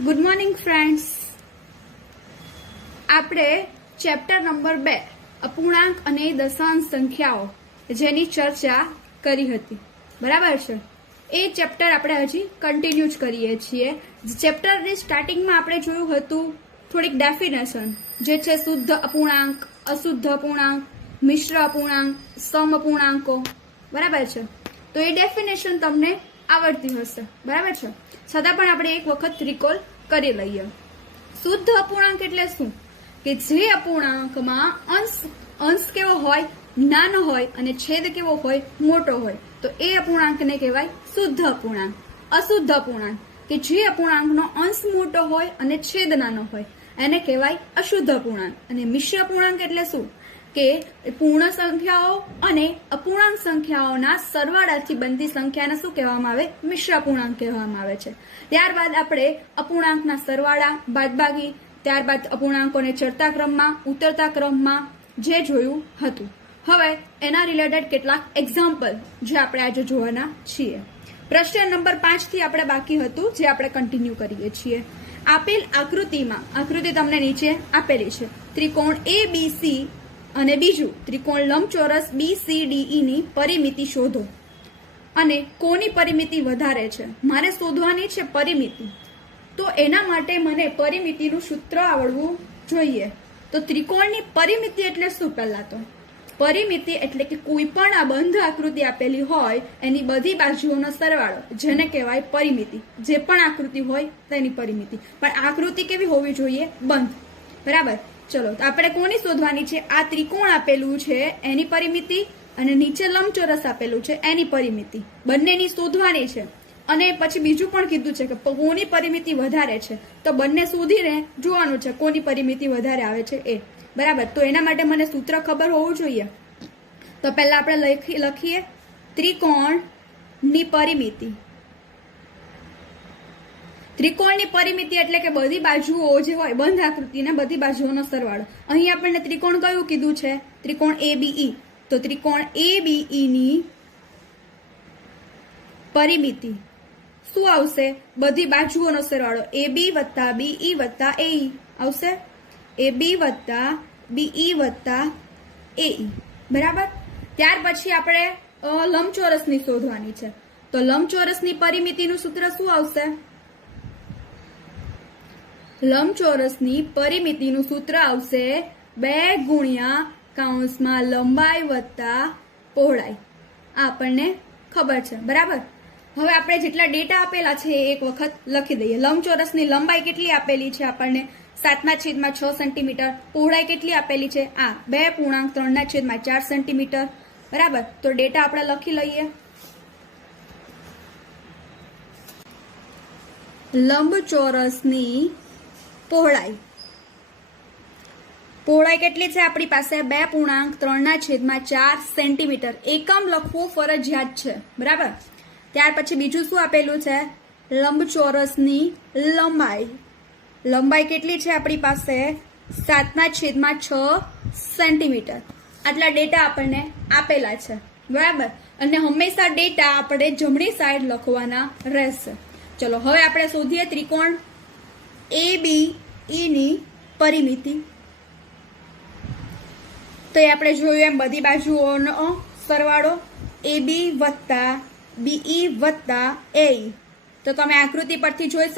Good morning friends. આપણે chapter number 2 અપૂર્ણાંક અને દશાંશ સંખ્યાઓ જેની ચર્ચા કરી હતી, બરાબર છે. એ ચેપ્ટર આપણે હજી કન્ટિન્યુ જ કરીએ છીએ. ચેપ્ટરની સ્ટાર્ટિંગમાં આપણે જોયું હતું થોડીક ડેફિનેશન, જે છે શુદ્ધ અપૂર્ણાંક, અશુદ્ધ અપૂર્ણાંક, મિશ્ર અપૂર્ણાંક, સમ અપૂર્ણાંકો, બરાબર છે. તો એ ડેફિનેશન તમને આવડતી હશે, બરાબર છે. છતાં પણ આપણે એક વખત રિકોલ કરી લઈએ. શુદ્ધ અપૂર્ણાંક એટલે શું? કે જે અપૂર્ણાંકમાં અંશ કેવો હોય, નાનો હોય, અને છેદ કેવો હોય, મોટો હોય, તો એ અપૂર્ણાંકને કહેવાય શુદ્ધ અપૂર્ણાંક. અશુદ્ધ અપૂર્ણાંક કે જે અપૂર્ણાંકનો અંશ મોટો હોય અને છેદ નાનો હોય, એને કહેવાય અશુદ્ધ અપૂર્ણાંક. અને મિશ્ર અપૂર્ણાંક એટલે શું? કે પૂર્ણ સંખ્યાઓ અને અપૂર્ણાંક સંખ્યાઓના સરવાળાથી બનતી સંખ્યાને શું કહેવામાં આવે? મિશ્ર અપૂર્ણાંક કહેવામાં આવે છે. ત્યારબાદ આપણે અપૂર્ણાંકના સરવાળા, બાદબાકી, ત્યારબાદ અપૂર્ણાંકોને ચડતા ક્રમમાં, ઉતરતા ક્રમમાં જે જોયું હતું. હવે એના રિલેટેડ કેટલાક એક્ઝામ્પલ જે આપણે આજે જોવાના છીએ. પ્રશ્ન નંબર 5 થી આપણે બાકી હતું, જે આપણે કન્ટિન્યુ કરીએ છીએ. આપેલ આકૃતિમાં, આકૃતિ તમને નીચે આપેલી છે, ત્રિકોણ ABC અને બીજું ત્રિકોણ લંબચોરસ BCDE ની પરિમિતિ શોધો. અને કોની પરિમિતિ વધારે છે? મારે શોધવાની છે પરિમિતિ. તો એના માટે મને પરિમિતિનું સૂત્ર આવડવું જોઈએ. તો ત્રિકોણની પરિમિતિ એટલે શું? પહેલા તો પરિમિતિ એટલે કે કોઈ પણ આ બંધ આકૃતિ આપેલી હોય એની બધી બાજુઓનો સરવાળો, જેને કહેવાય પરિમિતિ. જે પણ આકૃતિ હોય તેની પરિમિતિ. પણ આકૃતિ કેવી હોવી જોઈએ? બંધ, બરાબર. ચલો, તો આપણે કોની શોધવાની છે? આ ત્રિકોણ આપેલું છે એની પરિમિતિ, અને નીચે લંબચોરસ આપેલું છે એની પરિમિતિ, બંનેની શોધવાની છે. અને પછી બીજું પણ કીધું છે કે કોની પરિમિતિ વધારે છે, તો બંને શોધીને જોવાનું છે કોની પરિમિતિ વધારે આવે છે એ, બરાબર. તો એના માટે મને સૂત્ર ખબર હોવું જોઈએ. તો પહેલા આપણે લખીએ ત્રિકોણની પરિમિતિ. ત્રિકોણની પરિમિતિ એટલે કે બધી બાજુઓ જે હોય, બંધ આકૃતિના બધી બાજુઓનો સરવાળો. અહીં આપણને ત્રિકોણ કયું કીધું છે? ત્રિકોણ ABE. તો ત્રિકોણ ABE ની પરિમિતિ શું આવશે? બધી બાજુઓનો સરવાળો, AB વત્તા BE વત્તા AE આવશે. AB વત્તા BE વત્તા AE, બરાબર. ત્યાર પછી આપણે લંબચોરસની શોધવાની છે. તો લંબચોરસની પરિમિતિનું સૂત્ર શું આવશે? લંબચોરસની પરિમિતિનું સૂત્ર આવશે 2 ગુણ્યા કૌંસમાં લંબાઈ વત્તા પહોળાઈ. આ આપણને ખબર છે, બરાબર. હવે આપણે જેટલા ડેટા આપેલા છે એ એક વખત લખી દઈએ. લંબચોરસની લંબાઈ કેટલી આપેલી છે આપણને? 7/6 સેન્ટીમીટર. પહોળાઈ કેટલી આપેલી છે? આ 2.3/4 સેન્ટીમીટર, બરાબર. તો ડેટા આપણે લખી લઈએ. લંબચોરસની પહોળાઈ કેટલી છે આપણી પાસે? 2.3/4 સેન્ટીમીટર. એકમ લખવું ફરજિયાત છે, બરાબર. ત્યાર પછી બીજું શું આપેલું છે? લંબચોરસની લંબાઈ કેટલી છે આપણી પાસે? 7/6 સેન્ટીમીટર. આટલા ડેટા આપણને આપેલા છે, બરાબર. અને હંમેશા ડેટા આપણે જમણી સાઈડ લખવાના રહેશે. ચલો, હવે આપણે શોધીએ ત્રિકોણ ABE ની પરિમિતિ. તો એ આપણે જોયું એમ બધી બાજુઓનો સરવાળો, AB વત્તા BE વત્તા AE. તો તમે આકૃતિ પરથી જોઈ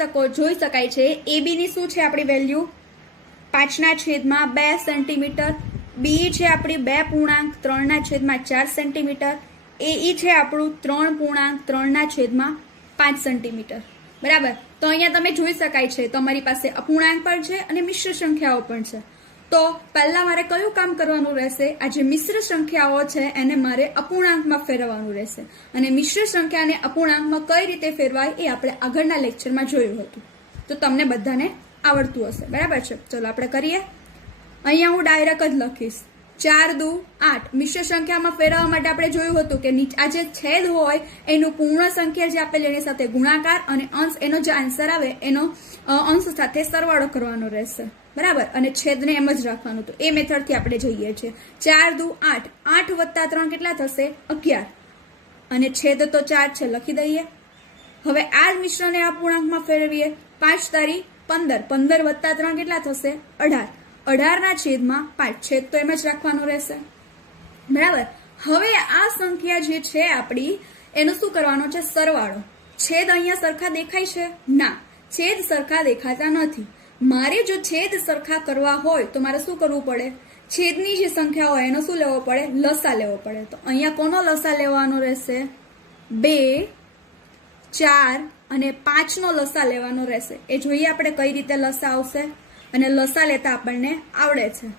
શકાય છે AB ની શું છે આપણી વેલ્યુ? 5/2 સેન્ટીમીટર. BE છે આપણી 2.3/4 સેન્ટીમીટર. AE છે આપણું 3.3/5 સેન્ટીમીટર, બરાબર. તો અહીંયા તમે જોઈ શકાય છે તમારી પાસે અપૂર્ણાંક પણ છે અને મિશ્ર સંખ્યાઓ પણ છે. તો પહેલા મારે કયું કામ કરવાનું રહેશે? આ જે મિશ્ર સંખ્યાઓ છે એને મારે અપૂર્ણાંકમાં ફેરવવાનું રહેશે. અને મિશ્ર સંખ્યાને અપૂર્ણાંકમાં કઈ રીતે ફેરવાય એ આપણે આગળના લેક્ચરમાં જોયું હતું. તો તમને બધાને આવડતું હશે, બરાબર છે. ચલો આપણે કરીએ. અહીંયા હું ડાયરેક્ટ જ લખીશ 4 દુ 8. મિશ્ર સંખ્યામાં ફેરવવા માટે આપણે જોયું હતું કે આ જે છેદ હોય એનું પૂર્ણ સંખ્યા જે આપેલી એની સાથે ગુણાકાર, અને અંશ, એનો જે આન્સર આવે એનો અંશ સાથે સરવાળો કરવાનો રહેશે, બરાબર. અને છેદને એમ જ રાખવાનું. તો એ મેથડથી આપણે જઈએ છીએ. 4 દુ 8. 8 વત્તા 3 કેટલા થશે? 11. અને છેદ તો 4 છે, લખી દઈએ. હવે આ જ મિશ્રને અપૂર્ણાંકમાં ફેરવીએ. 5 તારી 15 15 વત્તા 3 કેટલા થશે 18 18 છેદમાં 5 છેદ તો એમ જ રાખવાનો રહેશે બરાબર। હવે આ સંખ્યા જે છે આપણી એનો શું કરવાનો છે સરવાળો। છેદ અહીંયા સરખા દેખાય છે ના છેદ સરખા દેખાતા નથી। મારે જો છેદ સરખા કરવા હોય તો મારે શું કરવું પડે છેદની જે સંખ્યા હોય એનો શું લેવો પડે લસા લેવો પડે। તો અહીંયા કોનો લસા લેવાનો રહેશે 2 4 અને 5 નો લસા લેવાનો રહેશે। એ જોઈએ આપણે કઈ રીતે લસા આવશે અને લસા લેતા આપણને આવડે છે।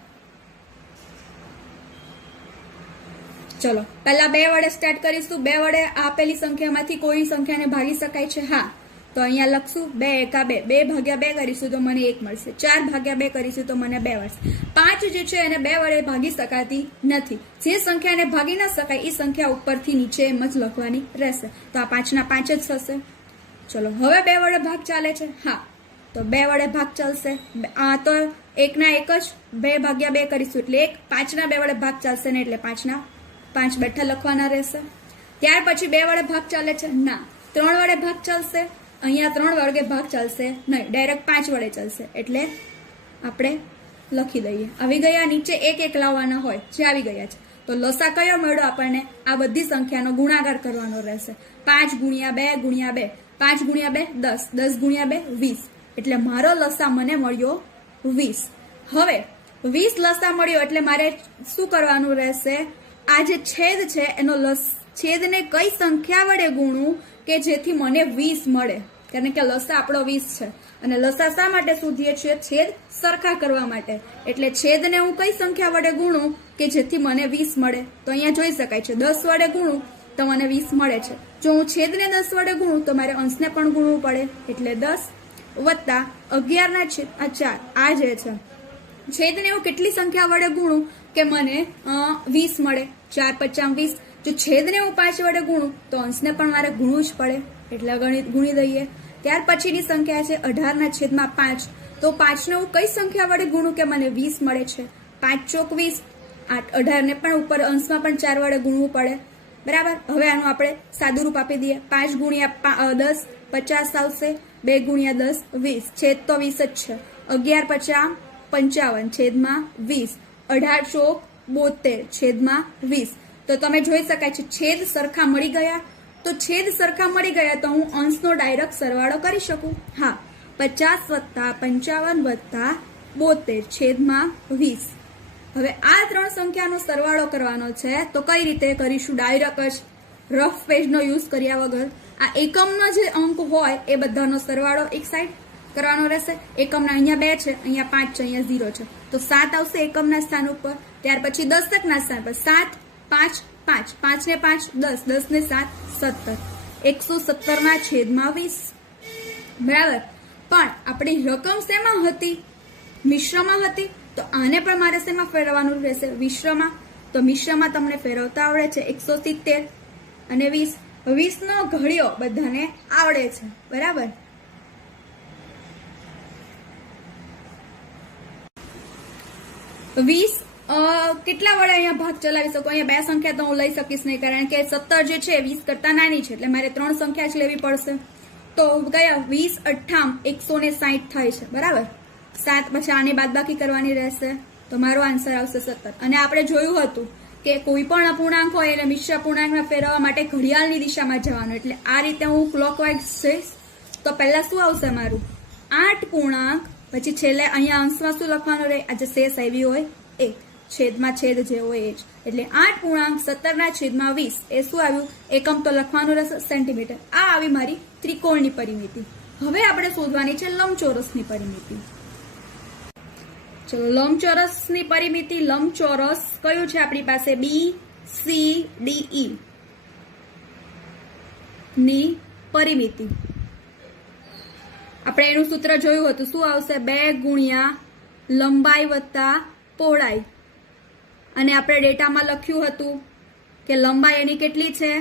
ચલો પહેલા 2 વડે સ્ટાર્ટ કરીશું। 2 વડે આપેલી સંખ્યામાંથી કોઈ સંખ્યાને ભાગી શકાય છે હા તો અહીંયા લખશું 2 એકા 2 2 ભાગ્યા 2 કરીશું તો મને 1 મળશે 4 ભાગ્યા 2 કરીશું તો મને 2 મળશે 5 જે છે એને 2 વડે ભાગી શકાતી નથી। જે સંખ્યાને ભાગી ન શકાય એ સંખ્યા ઉપરથી નીચે એમ જ લખવાની રહેશે તો આ 5 ના 5 જ થશે। ચલો હવે 2 વડે ભાગ ચાલે છે હા તો 2 વડે ભાગ ચાલશે આ તો 1 ના 1 જ 2 ભાગ્યા 2 કરીશું એટલે 1 5 ના 2 વડે ભાગ ચાલશે ને એટલે 5 ના 5 બેઠા લખવાના રહેશે। ત્યાર પછી 2 વડે ભાગ ચાલે છે ના 3 વડે ભાગ ચાલશે અહીંયા 3 વડે ભાગ ચાલશે નહીં ડાયરેક્ટ 5 વડે ચાલશે એટલે આપણે લખી દઈએ। આવી ગયા નીચે 1 1 લાવવાના હોય જે આવી ગયા છે તો લસા કયો મળ્યો આપણને આ બધી સંખ્યાનો ગુણાકાર કરવાનો રહેશે 5 ગુણ્યા 2 ગુણ્યા 2 5 ગુણ્યા 2 10 10 ગુણ્યા 2 20 એટલે મારો લસા મને મળ્યો 20। હવે 20 લસા મળ્યો એટલે મારે શું કરવાનું રહેશે આ જે છેદ છે એનો છેદને કઈ સંખ્યા વડે ગુણું કે જેથી મને 20 મળે કારણ કે લસા આપણો 20 છે અને લસા શા માટે શોધીએ છીએ છેદ સરખા કરવા માટે એટલે છેદને હું કઈ સંખ્યા વડે ગુણું કે જેથી મને 20 મળે તો અહીંયા જોઈ શકાય છે 10 વડે ગુણું તો મને 20 મળે છે જો હું છેદને 10 વડે ગુણું તો મારે અંશને પણ ગુણવું પડે એટલે 10 વત્તા 11 ના છેદ 4 આ જે છે છેદને હું કેટલી સંખ્યા વડે ગુણું કે મને 20 મળે 4 5 20 જો છેદને હું 5 વડે ગુણું તો અંશને પણ મારે ગુણવું જ પડે એટલે ગુણી દઈએ। ત્યાર પછીની સંખ્યા છે 18 ના છેદમાં 5 તો 5 ને હું કઈ સંખ્યા વડે ગુણું કે મને 20 મળે છે 5 ચોક 20 18 ને પણ ઉપર અંશમાં પણ 4 વડે ગુણવું પડે બરાબર। હવે આનું આપણે સાદું રૂપ આપી દઈએ 5 ગુણ્યા 10 50 આવશે 2 ગુણ્યા 10 20 છેદ તો 20 જ છે 11 50 55 છેદમાં 20 18 ચોક 72 છેદમાં 20 તો તમે જોઈ શકાય છે છેદ સરખા મળી ગયા તો છેદ સરખા મળી ગયા તો હું અંશનો ડાયરેક્ટ સરવાળો કરી શકું હા 50 વત્તા 55 વત્તા 72 છેદમાં 20। હવે આ 3 સંખ્યાનો સરવાળો કરવાનો છે તો કઈ રીતે કરીશું ડાયરેક્ટ જ રફ પેજનો યુઝ કર્યા વગર આ એકમનો જે અંક હોય એ બધાનો સરવાળો એક સાઈડ કરવાનો રહેશે। એકમના અહીંયા 2 છે અહીંયા 5 છે અહીંયા 0 છે તો 7 આવશે એકમના સ્થાન ઉપર ત્યાર પછી દશકના સ્થાન પર 7 5 5 5 ને 5 10 10 ને 7 17 117 ના છેદમાં 20 બરાબર। પણ આપણી રકમ શેમાં હતી મિશ્રમાં હતી તો આને પણ મારે શેમાં ફેરવવાનું રહેશે મિશ્રમાં તો મિશ્રમાં તમને ફેરવતા આવડે છે 170 અને 20 20 નો ઘડિયો બધાને આવડે છે બરાબર। કેટલા વડે અહીંયા ભાગ ચલાવી શકો અહીંયા 2 સંખ્યા તો હું લઈ શકીશ નહીં કારણ કે 17 જે છે 20 કરતા નાની છે એટલે મારે 3 સંખ્યા જ લેવી પડશે તો કયા 20 58 160 થાય છે બરાબર 7 પછી આની બાદબાકી કરવાની રહેશે તો મારો આન્સર આવશે 17। અને આપણે જોયું હતું કે કોઈ પણ અપૂર્ણાંક હોય એટલે મિશ્ર અપૂર્ણાંકમાં ફેરવવા માટે ઘડિયાળની દિશામાં જવાનું એટલે આ રીતે હું ક્લોકવાઇઝ જઈશ તો પહેલા શું આવશે મારું 8 પૂર્ણાંક પછી છેલ્લે અહીંયા અંશમાં શું લખવાનું રહે આજે શેષ આવી હોય 1 છેદમાં છેદ જે હોય એ જ એટલે 8 પૂર્ણાંક 17 ના છેદમાં 20 એ શું આવ્યું એકમ તો લખવાનું રહેશે સેન્ટીમીટર। આ આવી મારી ત્રિકોણની પરિમિતિ। હવે આપણે શોધવાની છે લંબચોરસની પરિમિતિ। ચલો લંબચોરસની પરિમિતિ લંબચોરસ કયું છે આપણી પાસે BCDE ની પરિમિતિ આપણે એનું સૂત્ર જોયું હતું શું આવશે 2 ગુણ્યા લંબાઈ વત્તા પહોળાઈ અને આપણે ડેટામાં લખ્યું હતું કે લંબાઈ એની કેટલી છે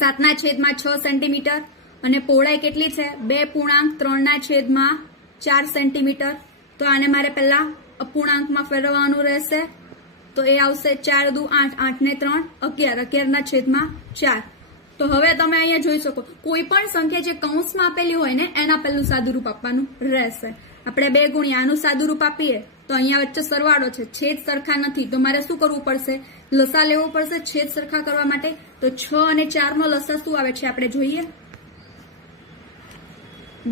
7 ના છેદમાં 6 સેન્ટીમીટર અને પહોળાઈ કેટલી છે 2 પૂર્ણાંક 3 ના છેદમાં 4 સેન્ટીમીટર તો આને મારે પહેલા અપૂર્ણાંકમાં ફેરવવાનું રહેશે તો એ આવશે 4 દુ 8 8 ને 3 11 11 ના છેદમાં 4 તો હવે તમે અહીંયા જોઈ શકો કોઈ પણ સંખ્યા જે કૌંસમાં આપેલી હોય ને એના પહેલું સાદુરૂપ આપવાનું રહેશે. આપણે 2 ગુણ્યા આનું સાદુરૂપ આપીએ તો અહીંયા વચ્ચે સરવાળો છે, છેદ સરખા નથી, તો મારે શું કરવું પડશે? લસા લેવો પડશે છેદ સરખા કરવા માટે. તો 6 અને 4 નો લસા શું આવે છે આપણે જોઈએ.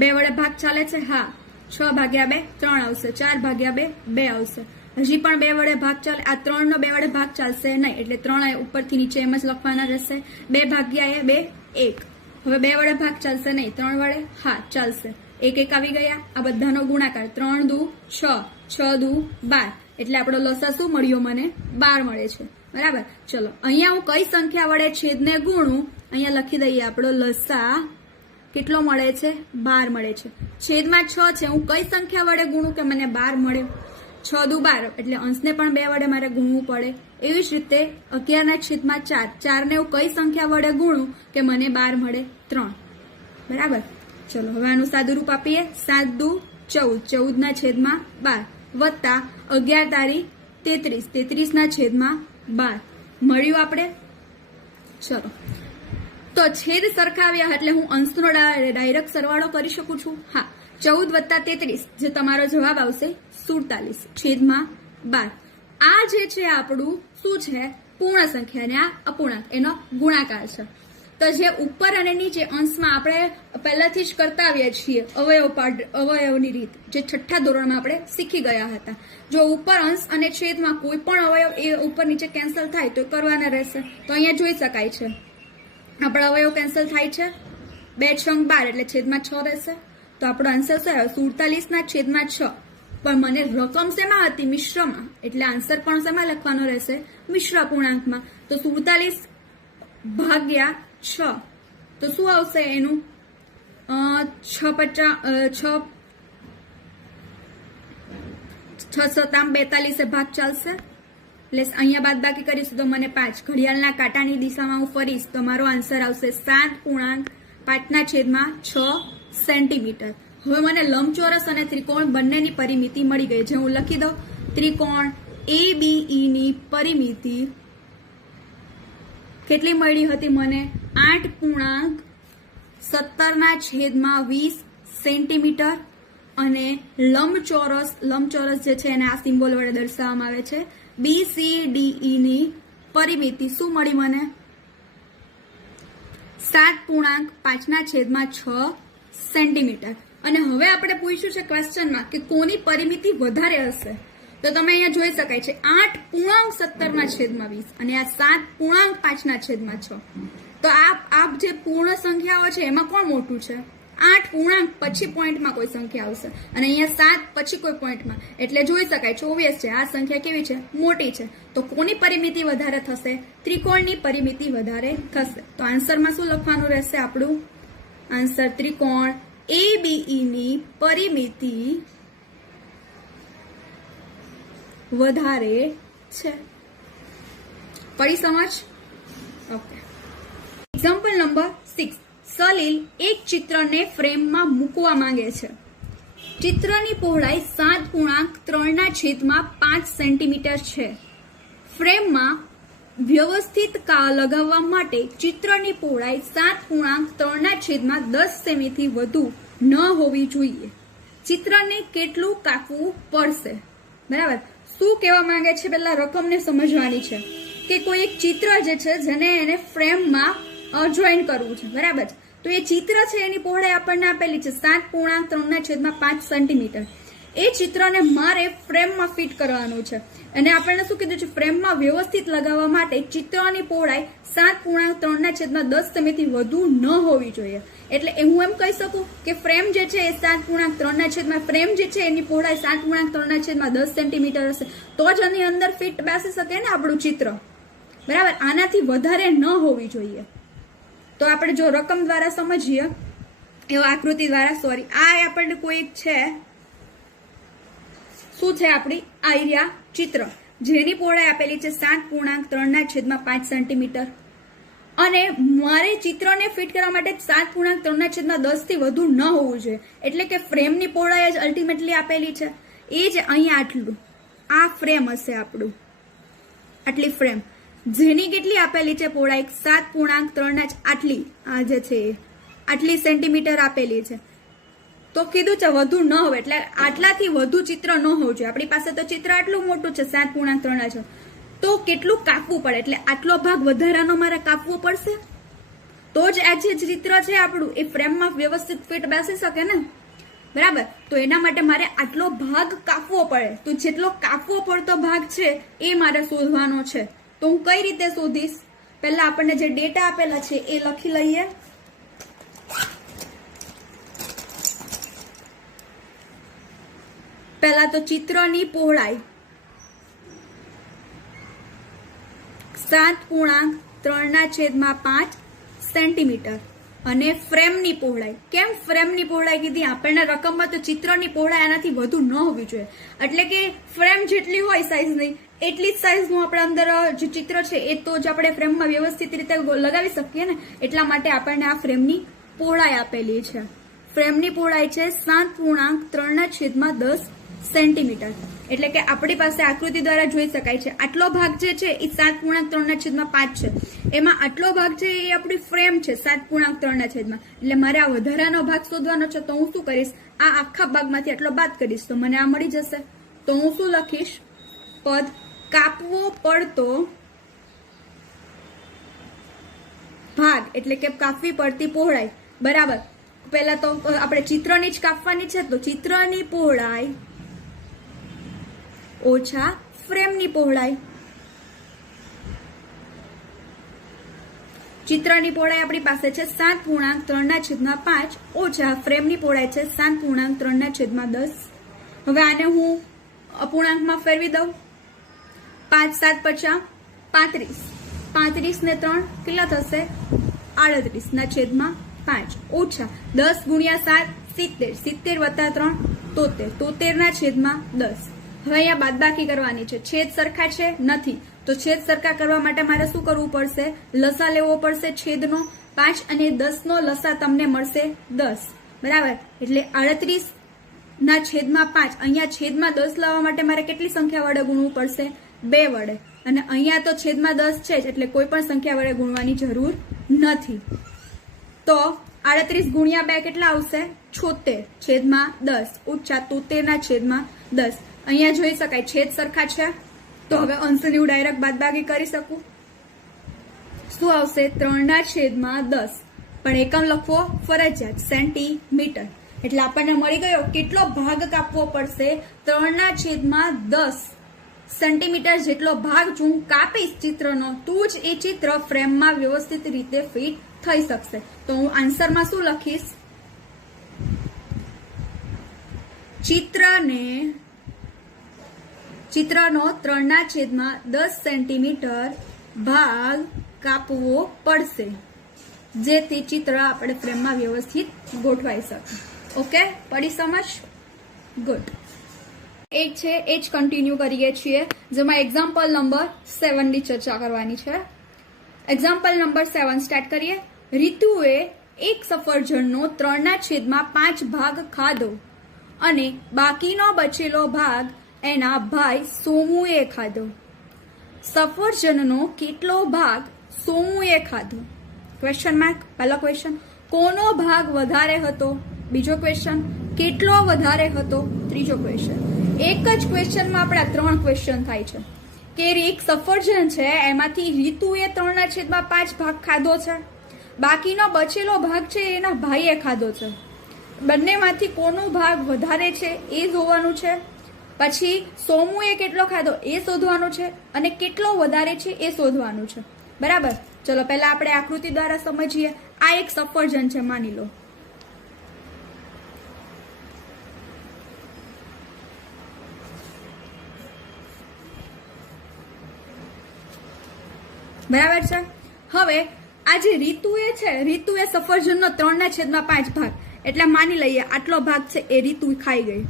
2 વડે ભાગ ચાલે છે? હા. 6 ભાગ્યા 2 3 આવશે, 4 ભાગ્યા 2 2 આવશે. હજી પણ 2 વડે ભાગ ચાલે. આ 3 નો 2 વડે ભાગ ચાલશે નહીં, એટલે 3 ઉપરથી નીચે એમ જ લખવાના રહેશે. 2 ભાગ્યા 2 1. હવે 2 વડે ભાગ ચાલશે નહીં, 3 વડે હા ચાલશે. 1 1 આવી ગયા. આ બધાનો ગુણાકાર 3 દુ 6, 6 દુ 12, એટલે આપણો લસા શું મળ્યો? મને 12 મળે છે. બરાબર. ચલો અહીંયા હું કઈ સંખ્યા વડે છેદને ગુણું? અહીંયા લખી દઈએ આપણો લસા કેટલો મળે છે? 12 મળે છે. છેદમાં 6 છે, હું કઈ સંખ્યા વડે ગુણું કે મને 12 મળે? 6 દુ 12, એટલે અંશને પણ 2 વડે મારે ગુણવું પડે. એવી જ રીતે 11 ના છેદમાં 4, 4 ને હું કઈ સંખ્યા વડે ગુણું કે મને 12 મળે? 3. બરાબર. ચલો હવે આનું સાદુરૂપ આપીએ. 7 દુ 14, 14 ના છેદમાં 12 વત્તા 11 તારી 33, 33 ના છેદમાં 12 મળ્યું આપણે. ચલો તો છેદ સરખાવ્યા એટલે હું અંશનો ડાયરેક્ટ સરવાળો કરી શકું છું. હા. 14 વત્તા 33 જે તમારો જવાબ આવશે 47 છેદમાં 12. આ જે છે આપણું શું છે? પૂર્ણ સંખ્યા અને આ અપૂર્ણાંક એનો ગુણાકાર છે. તો જે ઉપર અને નીચે અંશમાં આપણે પહેલાથી જ કરતા આવીએ છીએ અવયવની રીત, જે 6ઠ્ઠા ધોરણમાં આપણે શીખી ગયા હતા. જો ઉપર અંશ અને છેદમાં કોઈ પણ અવયવ એ ઉપર નીચે કેન્સલ થાય તો કરવાના રહેશે. તો અહીંયા જોઈ શકાય છે આપણા અવયવ કેન્સલ થાય છે. 2 6 12 એટલે છેદમાં 6 રહેશે. તો આપણો આન્સર શું આવ્યો? 47 ના છેદમાં 6. પણ મને રકમ શેમાં હતી? મિશ્રમાં, એટલે આન્સર પણ શેમાં લખવાનો રહેશે? મિશ્ર અપૂર્ણાંકમાં. તો 47 ભાગ્યા 6 તો શું આવશે એનું? 6 7 42 ભાગ ચાલશે. એટલે અહીંયા બાદબાકી કરીશું તો મને 5. ઘડિયાળના કાંટાની દિશામાં હું ફરીશ તો મારો આન્સર આવશે 7.5 ના છેદમાં 6 સેન્ટીમીટર. હવે મને લંબચોરસ અને ત્રિકોણ બંનેની પરિમિતિ મળી ગઈ. જે હું લખી દઉં. ત્રિકોણ ABE ની પરિમિતિ કેટલી મળી હતી મને? 8.17 ના છેદમાં 20 સેન્ટીમીટર. અને લંબચોરસ જે છે એને આ સિમ્બોલ વડે દર્શાવવામાં આવે છે. BCDE ની પરિમિતિ શું મળી મને? 7.5 ના છેદમાં 6 સેન્ટીમીટર. અને હવે આપણે પૂછ્યું છે ક્વેશ્ચનમાં કે કોની પરિમિતિ વધારે હશે? તો તમે અહીંયા જોઈ શકાય છે 8.17 ના છેદમાં 20 અને આ 7.5 ના છેદમાં 6. તો આ જે પૂર્ણ સંખ્યાઓ છે એમાં કોણ મોટું છે? 8 પૂર્ણાંક પછી પોઈન્ટમાં કોઈ સંખ્યા આવશે અને અહીંયા 7 પછી કોઈ પોઈન્ટમાં, એટલે જોઈ શકાય છે ઓબ્વિયસ છે આ સંખ્યા કેવી છે? મોટી છે. તો કોની પરિમિતિ વધારે થશે? ત્રિકોણની પરિમિતિ વધારે થશે. તો આન્સરમાં શું લખવાનું રહેશે આપણું? આન્સર ત્રિકોણ ABE ની પરિમિતિ વધારે છે. પડી સમજ? ઓકે. Example number 6. સલીલ એક ચિત્રને ફ્રેમમાં મૂકવા માંગે છે. ચિત્રની પહોળાઈ 7.3 ના છેદમાં 5 સેન્ટીમીટર છે. ફ્રેમમાં વ્યવસ્થિત લગાવવા માટે ચિત્રની પહોળાઈ 7.3 ના છેદમાં 10 સેમીથી વધુ ન હોવી જોઈએ. ચિત્રને કેટલું કાપવું પડશે? બરાબર. શું કહેવા માંગે છે? પહેલા રકમને સમજવાની છે કે કોઈ એક ચિત્ર જે છે જેને એને ફ્રેમમાં જોઈન કરવું છે. બરાબર. તો એ ચિત્ર છે એની પહોળાઈ આપણને આપેલી છે 7.3 ના છેદમાં 5 સેન્ટીમીટર. એ ચિત્રને મારે ફ્રેમમાં ફિટ કરવાનું છે અને આપણને શું કીધું છે? ફ્રેમમાં વ્યવસ્થિત લગાવવા માટે ચિત્રની પહોળાઈ 7.3 ના છેદમાં 10 સેમીથી વધુ ન હોવી જોઈએ. એટલે હું એમ કહી શકું કે ફ્રેમ જે છે એ 7.3 ના છેદમાં ફ્રેમ જે છે એની પહોળાઈ 7.3 ના છેદમાં 10 સેન્ટીમીટર હશે તો જ આની અંદર ફિટ બેસી શકે ને આપણું ચિત્ર. બરાબર. આનાથી વધારે ન હોવી જોઈએ. તો આપણે જો રકમ દ્વારા સમજીએ એવા આકૃતિ દ્વારા, સોરી આ આપણને કોઈ છે શું છે આપણી આઈરિયા ચિત્ર જેની પહોળાઈ આપેલી છે 7.3 ના છેદમાં 5 સેન્ટીમીટર અને મારે ચિત્રને ફિટ કરવા માટે 7.3 ના છેદમાં 10 થી વધુ ન હોવું જોઈએ. એટલે કે ફ્રેમની પહોળાઈ જ અલ્ટિમેટલી આપેલી છે. એ જ અહીંયા આટલું આ ફ્રેમ હશે આપણું, આટલી ફ્રેમ. જેની કેટલી આપેલી છે પહોળાઈ 7.3 આટલી, આ જે છે આટલી સેન્ટીમીટર આપેલી છે. તો કીધું છે વધુ ન હોય, એટલે આટલાથી વધુ ચિત્ર ન હોવું જોઈએ. આપણી પાસે તો ચિત્ર આટલું મોટું છે 7.3 છે, તો કેટલું કાપવું પડે, એટલે આટલો ભાગ વધારાનો મારે કાપવો પડશે, તો જ આ જે ચિત્ર છે આપણું એ ફ્રેમમાં વ્યવસ્થિત ફિટ બેસી શકે ને. બરાબર, તો એના માટે મારે આટલો ભાગ કાપવો પડે. તો જેટલો કાપવો પડતો ભાગ છે એ મારે શોધવાનો છે. તો હું કઈ રીતે શોધીશ? પહેલા આપણને જે ડેટા આપેલા છે એ લખી લઈએ. પહેલા તો ચિત્રની પહોળાઈ 7.3/5 સેન્ટીમીટર અને ફ્રેમની પહોળાઈ. કેમ ફ્રેમની પહોળાઈ કીધી? આપણને રકમમાં તો ચિત્રની પહોળાઈ આનાથી વધુ ન હોવી જોઈએ, એટલે કે ફ્રેમ જેટલી હોય સાઈઝની એટલી જ સાઈઝનું આપણે અંદર જે ચિત્ર છે એ તો જ આપણે ફ્રેમમાં વ્યવસ્થિત રીતે લગાવી શકીએ ને. એટલા માટે આપણને આ ફ્રેમની પહોળાઈ આપેલી છે. ફ્રેમની પહોળાઈ છે 7.3/10 સેન્ટીમીટર. એટલે કે આપણી પાસે આકૃતિ દ્વારા જોઈ શકાય છે આટલો ભાગ જે છે એ 7.3/5 છે. એમાં આટલો ભાગ છે એ આપણી ફ્રેમ છે 7.3/. એટલે મારે આ વધારાનો ભાગ શોધવાનો છે. તો હું શું કરીશ? આ આખા ભાગમાંથી આટલો બાદ કરીશ તો મને આ મળી જશે. તો હું શું લખીશ? પદ કાપવો પડતો ભાગ, એટલે કે કાપવી પડતી પહોળાઈ. બરાબર, પહેલા તો આપણે ચિત્રની જ કાપવાની છે, તો ચિત્રની પહોળાઈ ઓછા ફ્રેમની પહોળાઈ. ચિત્રની પહોળાઈ આપણી પાસે છે 7.3/5 ઓછા ફ્રેમની પહોળાઈ છે 7.3/10. હવે આને હું અપૂર્ણાંકમાં ફેરવી દઉં. 5 7 50 35. 35 ને 3 કેટલા થશે? 38/5 ઓછા 10 × 7 70. 70 + 3 73. 73/10. હવે અહીંયા બાદબાકી કરવાની છે. છેદ સરખા છે નથી, તો છેદ સરખા કરવા માટે મારે શું કરવું પડશે? લસા લેવો પડશે છેદનો. 5 અને 10 નો લસા તમને મળશે 10. બરાબર, એટલે 38/5. અહીંયા છેદમાં 10 લાવવા માટે મારે કેટલી સંખ્યા વડે ગુણવું પડશે? 2 વડે. અને અહીંયા તો છેદમાં 10 છે જ, એટલે કોઈ પણ સંખ્યા વડે ગુણવાની જરૂર નથી. તો 38 × 2 કેટલા આવશે? 76 છેદમાં 10 ઓછા 73/10. અહીંયા જોઈ શકાય છેદ સરખા છે, તો હવે અંશની હું ડાયરેક્ટ બાદબાકી કરી શકું. શું આવશે? 3/10. પણ એકમ લખવો ફરજિયાત, સેન્ટીમીટર. એટલે આપણને મળી ગયો કેટલો ભાગ કાપવો પડશે? 3/10 સેન્ટીમીટર જેટલો ભાગ જો હું કાપીશ ચિત્રનો, તું જ એ ચિત્ર ફ્રેમમાં વ્યવસ્થિત રીતે ફિટ થઈ શકશે. તો હું આન્સરમાં શું લખીશ? ચિત્રનો 3/10 સેન્ટીમીટર ભાગ કાપવો પડશે, જેથી ચિત્ર આપણે ફ્રેમમાં વ્યવસ્થિત ગોઠવાઈ શકે. ઓકે, પડી સમજ? ગુડ. એ છે એ જ કન્ટિન્યુ કરીએ છીએ, જેમાં એક્ઝામ્પલ નંબર 7 ની ચર્ચા કરવાની છે. એક્ઝામ્પલ નંબર 7 સ્ટાર્ટ કરીએ. રીતુએ એક સફરજનનો 3/5 ભાગ ખાધો અને બાકીનો બચેલો ભાગ એના ભાઈ સોમુએ ખાધો. સફરજનનો કેટલો ભાગ સોમુએ ખાધો? Question mark. પહેલો ક્વેશ્ચન, કોનો ભાગ વધારે હતો? બીજો ક્વેશ્ચન, કેટલો વધારે હતો? ત્રીજો ક્વેશ્ચન. એક જ ક્વેશ્ચનમાં આપણા 3 ક્વેશ્ચન થાય છે. કે એક સફરજન છે એમાંથી રીતુએ 3/5 ભાગ ખાધો છે, બાકીનો બચેલો ભાગ છે એના ભાઈએ ખાધો છે. બંનેમાંથી કોનો ભાગ વધારે છે એ જોવાનું છે. પછી સોમુએ કેટલો ખાધો એ શોધવાનું છે, અને કેટલો વધારે છે એ શોધવાનું છે. બરાબર, ચલો પહેલા આપણે આકૃતિ દ્વારા સમજીએ. આ એક સફરજન છે માની લો. બરાબર છે. હવે આ જે રીતુએ છે, રીતુએ સફરજનનો 3/5 ભાગ, એટલે માની લઈએ આટલો ભાગ છે એ રીતુ ખાઈ ગઈ,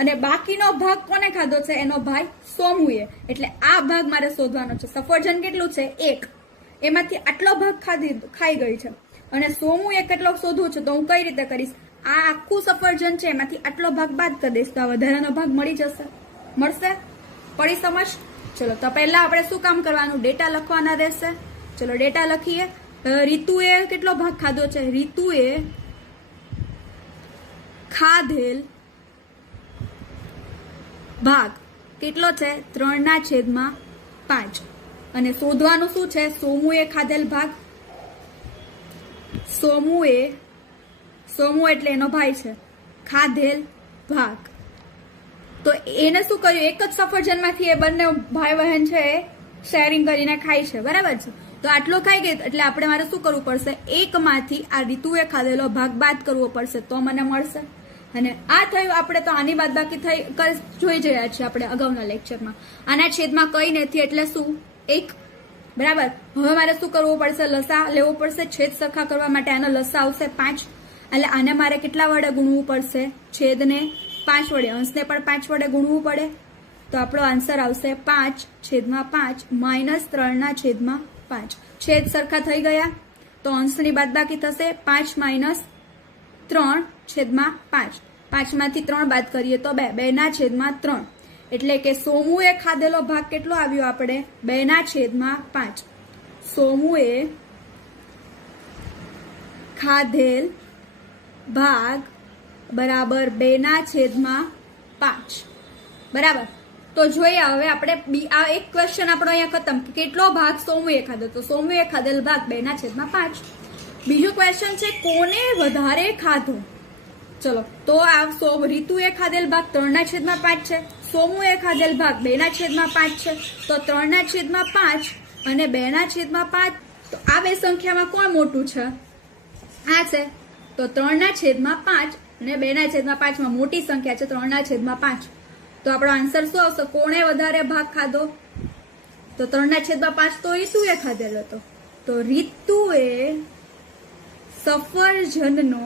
અને બાકીનો ભાગ કોને ખાધો છે? એનો ભાઈ સોમુએ. એટલે આ ભાગ મારે શોધવાનો છે. સફરજન કેટલું છે? 1. એમાંથી આટલો ભાગ ખાઈ ગઈ છે, અને સોમુએ કેટલો શોધવું છે? તો હું કઈ રીતે કરીશ? આ આખું સફરજન છે એમાંથી આટલો ભાગ બાદ કરી દઈશ, તો આ વધારાનો ભાગ મળી જશે. મળશે? પડી સમજ? ચલો તો પહેલા આપણે શું કામ કરવાનું? ડેટા લખવાના રહેશે. ચલો ડેટા લખીએ. રીતુએ કેટલો ભાગ ખાધો છે? રીતુએ ખાધેલ ભાગ કેટલો છે? 3/5. અને શોધવાનું શું છે? સોમુએ ખાધેલ ભાગ. સોમુ એટલે એનો ભાઈ છે. ખાધેલ ભાગ. તો એને શું કર્યું? એક જ સફરજનમાંથી એ બંને ભાઈ બહેન છે એ શેરિંગ કરીને ખાય છે. બરાબર છે? તો આટલો ખાઈ ગયો એટલે આપણે મારે શું કરવું પડશે? એકમાંથી આ રીતુએ ખાધેલો ભાગ બાદ કરવો પડશે તો મને મળશે. અને આ થયું. આપણે તો આની બાદબાકી જોઈ રહ્યા છીએ આપણે અગાઉના લેક્ચરમાં. આના છેદમાં કઈ નથી એટલે શું? 1. બરાબર. હવે મારે શું કરવું પડશે? લસા લેવો પડશે. છેદ સરખા કરવા માટે આનો લસા આવશે 5. એટલે આને મારે કેટલા વડે ગુણવું પડશે? છેદને 5 વડે. અંશને પણ 5 વડે ગુણવું પડે. તો આપણો આન્સર આવશે 5/5 -3/5. છેદ સરખા થઈ ગયા તો અંશની બાદબાકી થશે. 5 - 3/5. 5 માંથી 3 બાદ કરીએ તો 2. 2/3. એટલે કે સોમુએ ખાધેલો ભાગ કેટલો આવ્યો આપણે? 2/5. સોમુએ ખાધેલ ભાગ બરાબર 2/5. બરાબર. તો જોઈએ હવે આપણે આ એક ક્વેશ્ચન આપણો અહીંયા ખતમ. કેટલો ભાગ સોમુએ ખાધો? તો સોમુએ ખાધેલ ભાગ 2/5. બીજો ક્વેશ્ચન છે કોને વધારે ખાધો? ચલો તો આ રીતુએ ખાધેલ ભાગ 3/5 છે. સોમુએ ખાધેલ ભાગ 2/5 છે. તો 3/5 અને 2/5. તો આ બે સંખ્યામાં કોણ મોટું છે? આ છે. તો 3/5 અને 2/5 માં મોટી સંખ્યા છે 3/5. તો આપણો આન્સર શું આવશે? કોણે વધારે ભાગ ખાધો? તો 3/5 તો રીતુએ ખાધેલો હતો. તો રીતુએ સફરજનનો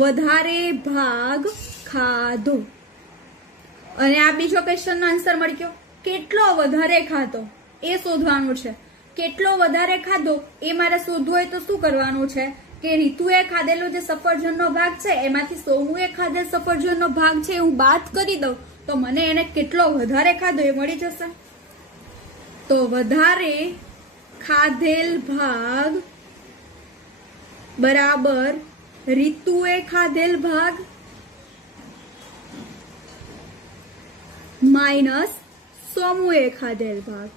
વધારે ભાગ ખાધો. અને આ બીજો ક્વેશ્ચનનો આન્સર મળી ગયો. કેટલો વધારે ખાધો એ શોધવાનું છે. કેટલો વધારે ખાધો એ મારે શોધવું હોય તો શું કરવાનું છે કે રીતુએ ખાધેલો જે સફરજનનો ભાગ છે એમાંથી સોમુએ ખાધેલ સફરજનનો ભાગ છે હું બાદ કરી દઉં તો મને એને કેટલો વધારે ખાધો એ મળી જશે. તો વધારે ખાધેલ ભાગ બરાબર રીતુએ ખાધેલ ભાગ માઇનસ સોમુએ ખાધેલ ભાગ.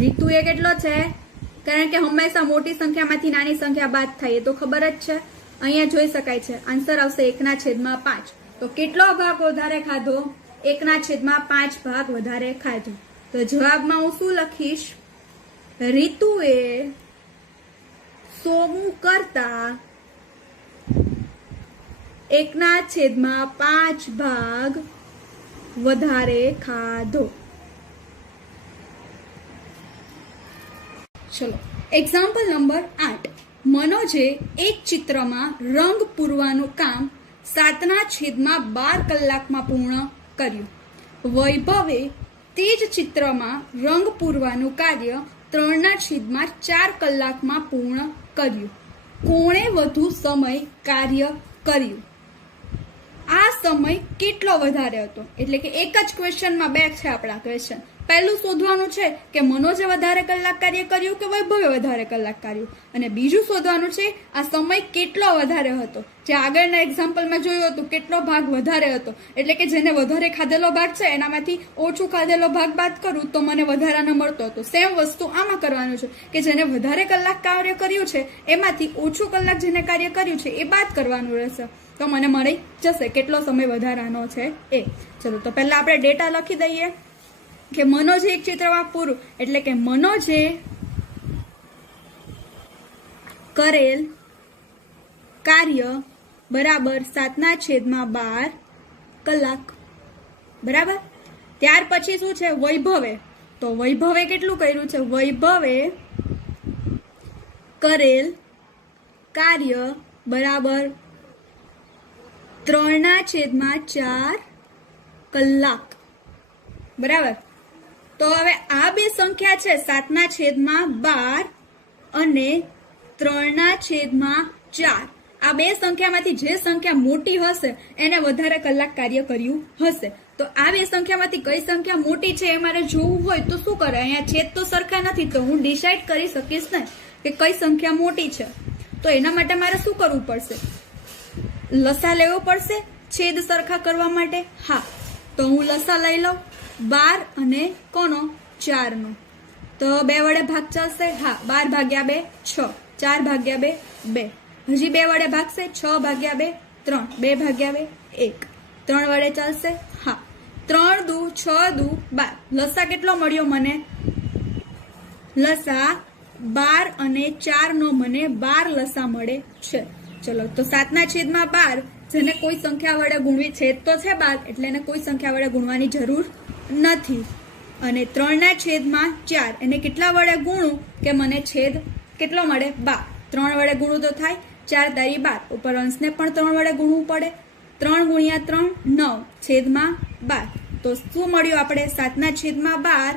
રીતુએ કેટલો છે? કારણ કે હંમેશા મોટી સંખ્યામાંથી નાની સંખ્યા બાદ થાય એ તો ખબર જ છે. અહીંયા જોઈ શકાય છે. આન્સર આવશે 1/5. તો કેટલો ભાગ વધારે ખાધો? 1/5 ભાગ વધારે ખાધો. તો જવાબમાં હું શું લખીશ? રીતુએ સોમુ કરતા 1/5 ભાગ વધારે ખાધો. ચલો એક્ઝામ્પલ નંબર 8. મનોજે એક ચિત્રમાં રંગ પૂરવાનું કામ 7/12 કલાકમાં પૂર્ણ કર્યું. વૈભવે તે જ ચિત્રમાં રંગ પૂરવાનું કાર્ય 3/4 કલાકમાં પૂર્ણ કર્યું. કોણે વધુ સમય કાર્ય કર્યું? આ સમય કેટલો વધારે હતો? એટલે કે એક જ ક્વેશ્ચનમાં બે છે આપણા ક્વેશ્ચન. પહેલું શોધવાનું છે કે મનોજે વધારે કલાક કાર્ય કર્યું કે વૈભવે વધારે કલાક કર્યું. અને બીજું શોધવાનું છે આ સમય કેટલો વધારે હતો. જે આગળના એક્ઝામ્પલમાં જોયું હતું કેટલો ભાગ વધારે હતો. એટલે કે જેને વધારે ખાધેલો ભાગ છે એનામાંથી ઓછું ખાધેલો ભાગ બાદ કરું તો મને વધારાનો મળતો હતો. સેમ વસ્તુ આમાં કરવાનું છે કે જેને વધારે કલાક કાર્ય કર્યું છે એમાંથી ઓછું કલાક જેને કાર્ય કર્યું છે એ બાદ કરવાનું રહેશે. તો મને મળી જશે કેટલો સમય વધારાનો છે એ. ચલો તો પહેલા આપણે ડેટા લખી દઈએ કે મનોજે એક ચિત્રમાં પૂરું એટલે કે મનોજે કરેલ કાર્ય બરાબર 7/12 કલાક. બરાબર. ત્યાર પછી શું છે? વૈભવે. તો વૈભવે કેટલું કર્યું છે? વૈભવે કરેલ કાર્ય બરાબર 3/4 કલાક. બરાબર. તો હવે આ બે સંખ્યા છે 7/12 અને 3/4 4 આ બે સંખ્યામાંથી જે સંખ્યા મોટી હશે એને વધારે કલાક કાર્ય કર્યું હશે. તો આ બે સંખ્યામાંથી કઈ સંખ્યા મોટી છે એ મારે જોવું હોય તો શું કરે, અહીંયા છેદ તો સરખા નથી તો હું ડિસાઈડ કરી શકીશ ને કે કઈ સંખ્યા મોટી છે. તો એના માટે મારે શું કરવું પડશે, લસા લેવો પડશે છેદ સરખા કરવા માટે. હા, તો હું લસા લઈ લઉં 12 અને કોનો 4 નો. તો 2 વડે ભાગ ચાલશે. હા, 12 ભાગ્યા 2 6, 4 ભાગ્યા 2 2, હજી 2 વડે ભાગશે 6 ભાગ્યા 2 3, 2 ભાગ્યા 2 1, 3 વડે ચાલશે. હા, 3 દુ 6 દુ 12. લસા કેટલો મળ્યો મને, લસા 12 અને 4 નો મને 12 લસા મળે છે. ચલો, તો 7/12 જેને કોઈ સંખ્યા વડે ગુણવી, છેદ તો છે 12 એટલે એને કોઈ સંખ્યા વડે ગુણવાની જરૂર નથી. અને 3/4 એને કેટલા વડે ગુણું કે મને છેદ કેટલો મળે 12. 3 વડે ગુણું તો થાય 4 તારી 12, ઉપર અંશને પણ 3 વડે ગુણવું પડે. 3 ગુણ્યા 3 9 છેદમાં 12. તો શું મળ્યું આપણે 7/12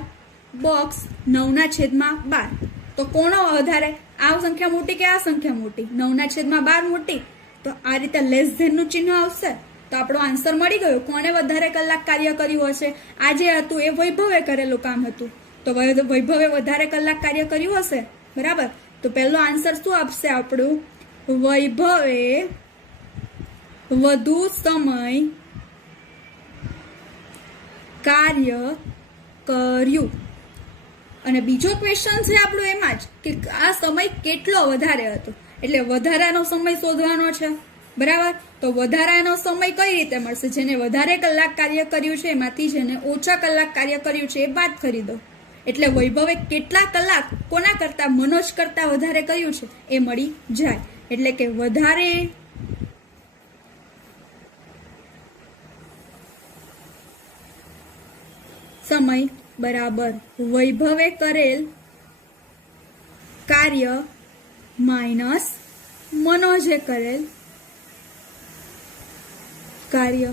બોક્સ 9/12. તો કોનો વધારે, આ સંખ્યા મોટી કે આ સંખ્યા મોટી, 9/12 મોટી. તો આ રીતે લેસ ધેન નું ચિહ્ન આવશે તો આપણો આન્સર મળી ગયો. કોને વધારે કલાક કાર્ય કર્યું હશે, આ જે હતું એ વૈભવે કરેલું કામ હતું તો વૈભવે વધારે કલાક કાર્ય કર્યું હશે. બરાબર, તો પહેલો આન્સર શું આપશે આપણું, વૈભવે વધુ સમય કાર્ય કર્યું. અને બીજો ક્વેશ્ચન છે આપણું એમાં જ કે આ સમય કેટલો વધારે હતો, એટલે વધારાનો સમય શોધવાનો છે. બરાબર, તો વધારાનો સમય કઈ રીતે મળશે, જેને વધારે કલાક કાર્ય કર્યું છે એમાંથી જેને ઓછા કલાક કાર્ય કર્યું છે એ બાદ કરી દો. એટલે વૈભવે કેટલા કલાક કોના કરતા, મનોજ કરતા વધારે કર્યું છે એ મળી જાય. એટલે કે વધારે સમય બરાબર વૈભવે કરેલ કાર્ય માઇનસ મનોજે કરેલ કાર્ય.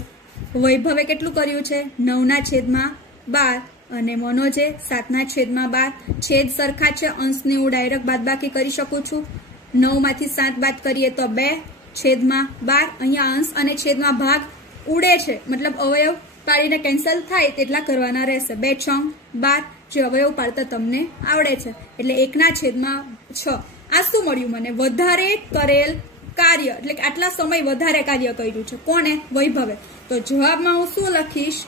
વૈભવે કેટલું કર્યું છે 9/12 અને મનોજે 7/12. છેદ સરખા છે, અંશની હું ડાયરેક્ટ બાદબાકી કરી શકું છું. 9 માંથી 7 બાદ કરીએ તો 2/12. અહીંયા અંશ અને છેદમાં ભાગ ઉડે છે, મતલબ અવયવ પાડીને કેન્સલ થાય તેટલા કરવાના રહેશે. 2 6 12 જે અવયવ પાડતા તમને આવડે છે, એટલે 1/6. આ શું મળ્યું મને, વધારે કરેલ કાર્ય, એટલે કે આટલા સમય વધારે કાર્ય કર્યું છે. કોને, વૈભવે. તો જવાબમાં હું શું લખીશ,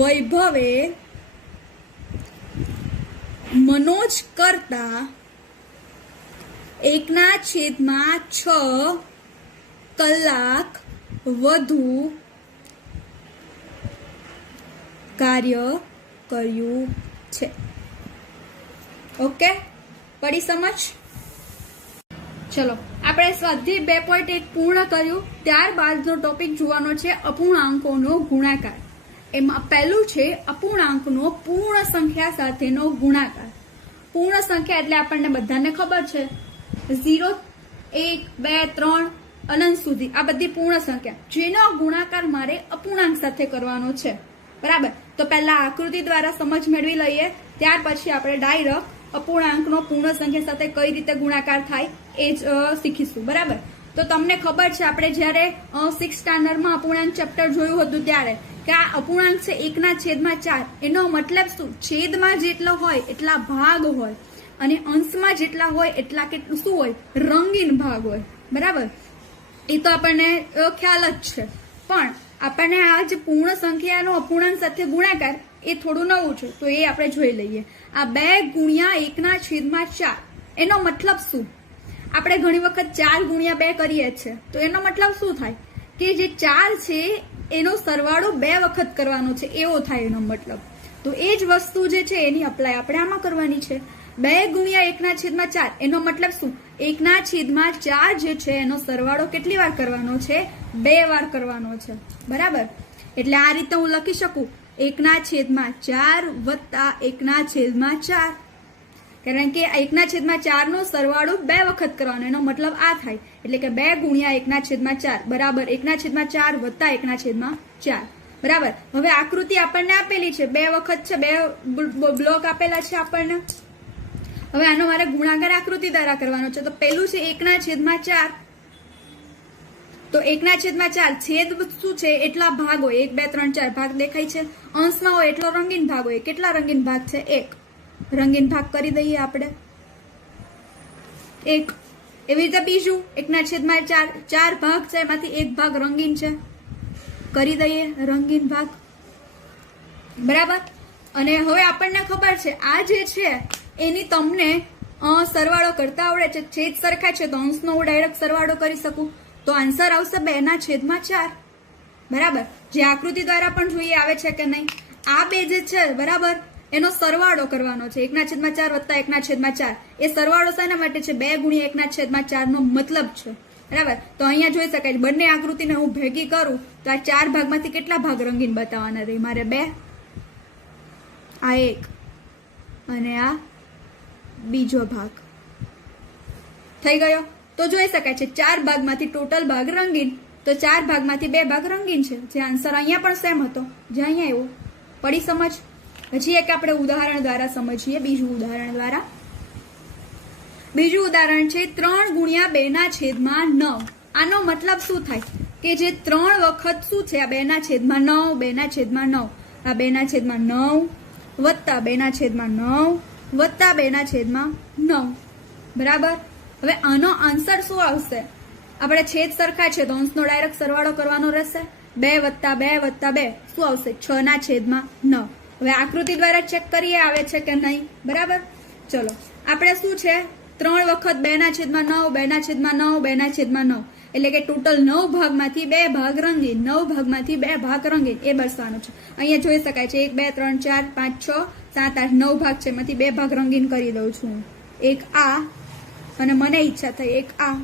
વૈભવે મનોજ કરતા 1/6 કલાક વધુ કાર્ય કર્યું છે. ઓકે, પડી સમજ. ચલો, આપણે સ્વાધ્યાય 2.1 પૂર્ણ કર્યું. ત્યારબાદનો ટોપિક જોવાનો છે અપૂર્ણાંકોનો ગુણાકાર. એમાં પહેલું છે અપૂર્ણાંકનો પૂર્ણ સંખ્યા સાથેનો ગુણાકાર. પૂર્ણ સંખ્યા એટલે આપણને બધાને ખબર છે 0 1 2 3 અનંત સુધી આ બધી પૂર્ણ સંખ્યા, જેનો ગુણાકાર મારે અપૂર્ણાંક સાથે કરવાનો છે. બરાબર, તો પહેલા આકૃતિ દ્વારા સમજ મેળવી લઈએ, ત્યાર પછી આપણે ડાયરેક્ટ અપૂર્ણાંકનો પૂર્ણ સંખ્યા સાથે કઈ રીતે ગુણાકાર થાય એ જ શીખીશું. બરાબર, તો તમને ખબર છે આપણે જ્યારે 6th સ્ટાન્ડર્ડમાં અપૂર્ણાંક ચેપ્ટર જોયું હતું ત્યારે કે આ અપૂર્ણાંક છે 1/4. એનો મતલબ શું, છેદમાં જેટલો હોય એટલા ભાગ હોય અને અંશમાં જેટલા હોય એટલા કેટલું શું હોય, રંગીન ભાગ હોય. બરાબર, એ તો આપણને ખ્યાલ જ છે. પણ આપણને આ જે પૂર્ણ સંખ્યાનો અપૂર્ણાંક સાથે ગુણાકાર એ થોડું નવું છે, તો એ આપણે જોઈ લઈએ. આ 2 ગુણ્યા 1/4 એનો મતલબ શું, આપણે ઘણી વખત 4 ગુણ્યા 2 કરીએ છીએ, તો એનો મતલબ શું થાય કે જે 4 છે એનો સરવાળો 2 વખત કરવાનો છે, એવો થાય એનો મતલબ. તો એ જ વસ્તુ જે છે એની અપ્લાય આપણે આમાં કરવાની છે. 2 ગુણ્યા 1/4 એનો મતલબ શું, 1/4 જે છે એનો સરવાળો કેટલી વાર કરવાનો છે, 2 વાર કરવાનો છે. બરાબર, એટલે આ રીતે હું લખી શકું 1/4 વત્તા 1/4, કારણ કે 1/4 નો સરવાળો 2 વખત કરવાનો, એનો મતલબ આ થાય. એટલે કે 2 ગુણ્યા 1/4 બરાબર 1/4 વત્તા 1/4. બરાબર, હવે આકૃતિ આપણને આપેલી છે, 2 વખત છે, 2 બ્લોક આપેલા છે આપણને. હવે આનો મારે ગુણાકાર આકૃતિ દ્વારા કરવાનો છે. તો પહેલું છે 1/4 તો 1/4 છેદ શું છે એટલા ભાગ હોય, 1 2 3 4 ભાગ દેખાય છે, અંશમાં હોય એટલો રંગીન ભાગ હોય. કેટલા રંગીન ભાગ છે? 1 રંગીન ભાગ કરી દઈએ આપણે 1. એવી રીતે બીજું 1/4 4 ભાગ છે, એમાંથી 1 ભાગ રંગીન છે, કરી દઈએ રંગીન ભાગ. બરાબર. અને હવે આપણને ખબર છે આ જે છે એની તમને સરવાળો કરતા આવડે છે, છેદ સરખા છે તો અંશનો હું ડાયરેક્ટ સરવાળો કરી શકું. તો આન્સર આવશે 2/4. બરાબર. જે આકૃતિ દ્વારા પણ જોઈએ આવે છે કે નહીં. આ બે જે છે બરાબર એનો સરવાળો કરવાનો છે, 1/4 વત્તા 1/4. એ સરવાળો શાના માટે છે? 2 ગુણ્યા 1/4 નો મતલબ છે. બરાબર. તો અહીંયા જોઈ શકાય બંને આકૃતિને હું ભેગી કરું તો આ 4 ભાગમાંથી કેટલા ભાગ રંગીન બતાવવાના રહે? મારે 2, આ 1 અને આ બીજો ભાગ થઈ ગયો. તો જોઈ શકાય છે 4 ભાગમાંથી ટોટલ ભાગ રંગીન, તો 4 ભાગમાંથી 2 ભાગ રંગીન છે. જે આન્સર અહીંયા પણ સેમ હતો જે અહીંયા આવ્યો. પડી સમજ? હજી એક આપણે ઉદાહરણ દ્વારા સમજીએ. બીજું ઉદાહરણ છે 3 ગુણ્યા 2/9. આનો મતલબ શું થાય કે જે 3 વખત શું છે? આ 2/9 2/9 આ 2/9 વત્તા 2/9 વત્તા 2/9. બરાબર. હવે આનો આન્સર શું આવશે? આપણે છેદ સરખા છે તો અંશનો ડાયરેક્ટ સરવાળો કરવાનો રહેશે. 2 વત્તા 2 વત્તા 2 શું આવશે? 6/9. હવે આકૃતિ દ્વારા ચેક કરીએ આવે છે કે નહીં. બરાબર. ચલો આપણે શું છે 3 વખત 2/9 2/9 2/9 એટલે કે ટોટલ 9 ભાગમાંથી 2 ભાગ રંગીન, 9 ભાગમાંથી 2 ભાગ રંગીન એ દર્શાવવાનું છે. અહીંયા જોઈ શકાય છે 1 2 3 4 5 6 7 8 9 ભાગ છે, એમાંથી 2 ભાગ રંગીન કરી દઉં છું. એક આ અને મને ઈચ્છા થઈ એક આ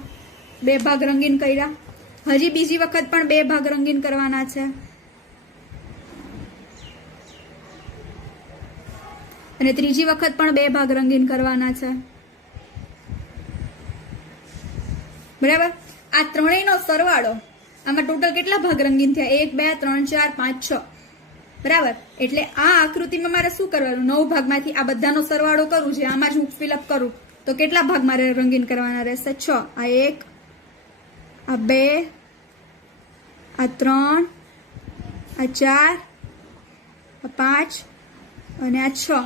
2 ભાગ રંગીન કર્યા. હજી બીજી વખત પણ 2 ભાગ રંગીન કરવાના છે અને ત્રીજી વખત પણ 2 ભાગ રંગીન કરવાના છે. બરાબર. આ ત્રણેયનો સરવાળો આમાં ટોટલ કેટલા ભાગ રંગીન થયા? 1 2 3 4 5 6. બરાબર. એટલે આ આકૃતિમાં મારે શું કરવાનું? 9 ભાગમાંથી આ બધાનો સરવાળો કરું છે, આમાં જ હું ફિલઅપ કરું તો કેટલા ભાગ મારે રંગીન કરવાના રહેશે? 6. આ 1 આ 2 આ 3 આ 4 આ 5 અને આ 6.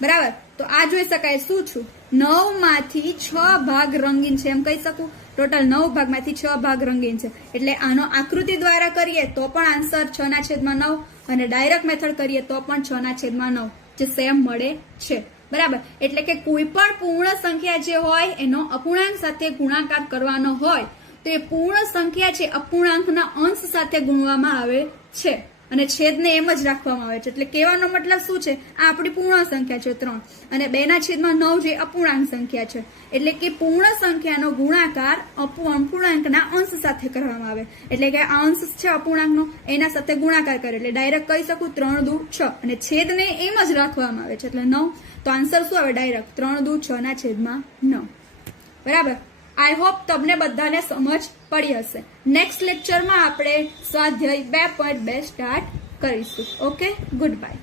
બરાબર. તો આ જોઈ શકાય શું છું 9 માંથી 6 ભાગ રંગીન છે એમ કહી શકું. ટોટલ 9 ભાગમાંથી 6 ભાગ રંગીન છે. એટલે આનો આકૃતિ દ્વારા કરીએ તો પણ આન્સર 6/9 અને ડાયરેક્ટ મેથડ કરીએ તો પણ 6/9 જે સેમ મળે છે. બરાબર. એટલે કે કોઈ પણ પૂર્ણ સંખ્યા જે હોય એનો અપૂર્ણાંક સાથે ગુણાકાર કરવાનો હોય તો એ પૂર્ણ સંખ્યા છે અપૂર્ણાંકના અંશ સાથે ગુણવામાં આવે છે અને છેદને એમ જ રાખવામાં આવે છે. એટલે કહેવાનો મતલબ શું છે? આ આપણી પૂર્ણ સંખ્યા છે 3 અને 2/9 જે અપૂર્ણાંક સંખ્યા છે. એટલે કે પૂર્ણ સંખ્યાનો ગુણાકાર અપૂર્ણાંકના અંશ સાથે કરવામાં આવે. એટલે કે આ અંશ છે અપૂર્ણાંકનો એના સાથે ગુણાકાર કરે એટલે ડાયરેક્ટ કહી શકું 3 દુ 6 અને છેદને એમ જ રાખવામાં આવે છે એટલે 9. તો આન્સર શું આવે? ડાયરેક્ટ 3 દુ 6/9. બરાબર. આઈ હોપ તમને બધાને સમજ પડી હશે. નેક્સ્ટ લેક્ચરમાં આપણે સ્વાધ્યાય 2.2 સ્ટાર્ટ કરીશું. Okay, good bye.